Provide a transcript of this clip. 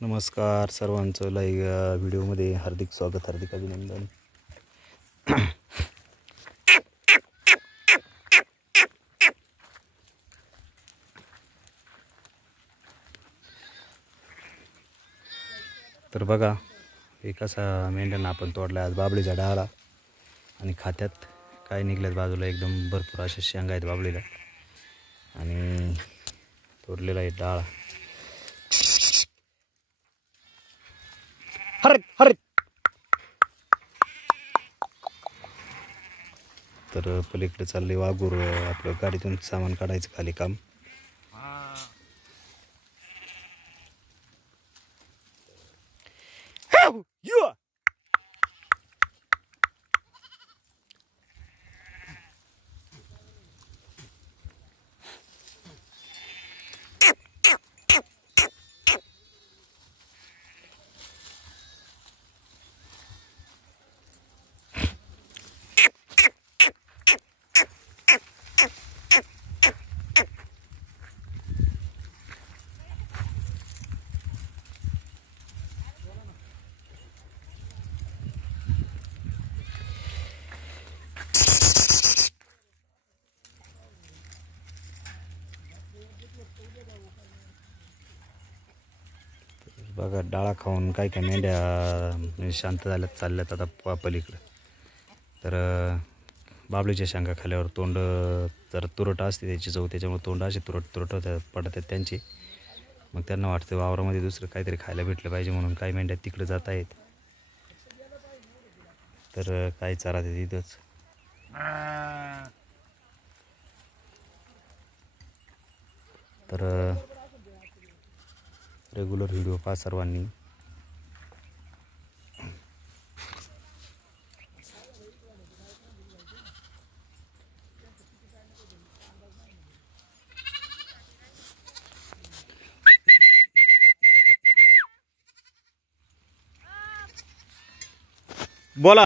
नमस्कार सर्वांचं व्हिडिओमध्ये हार्दिक स्वागत, हार्दिक अभिनंदन. तर बघा एक असा मेंढ्यांना आपण तोडला आज बाबळीचा डाळा आणि खात्यात काय निघल्यात बाजूला एकदम भरपूर अशा शेंगा आहेत बाबळीला आणि तोडलेला आहे डाळा. तर पलीकडे चालले वाघूर आपलं गाडीतून सामान काढायचं खाली काम. बघा डाळा खाऊन काय काय मेंढ्या शांत झाल्यात, चालल्यात आता पलीकडं. तर बाबळीच्या शेंगा खाल्यावर तोंड जर तुरट असते त्याची चव, त्याच्यामुळे तोंड असे तुरट पडत आहेत त्यांची. मग त्यांना वाटतं वावरामध्ये दुसरं काहीतरी खायला भेटलं पाहिजे म्हणून काही मेंढ्या तिकडे जात आहेत. तर काही चारा ते तिथंच. तर रेग्युलर व्हिडिओ पहा सर्वांनी. बोला.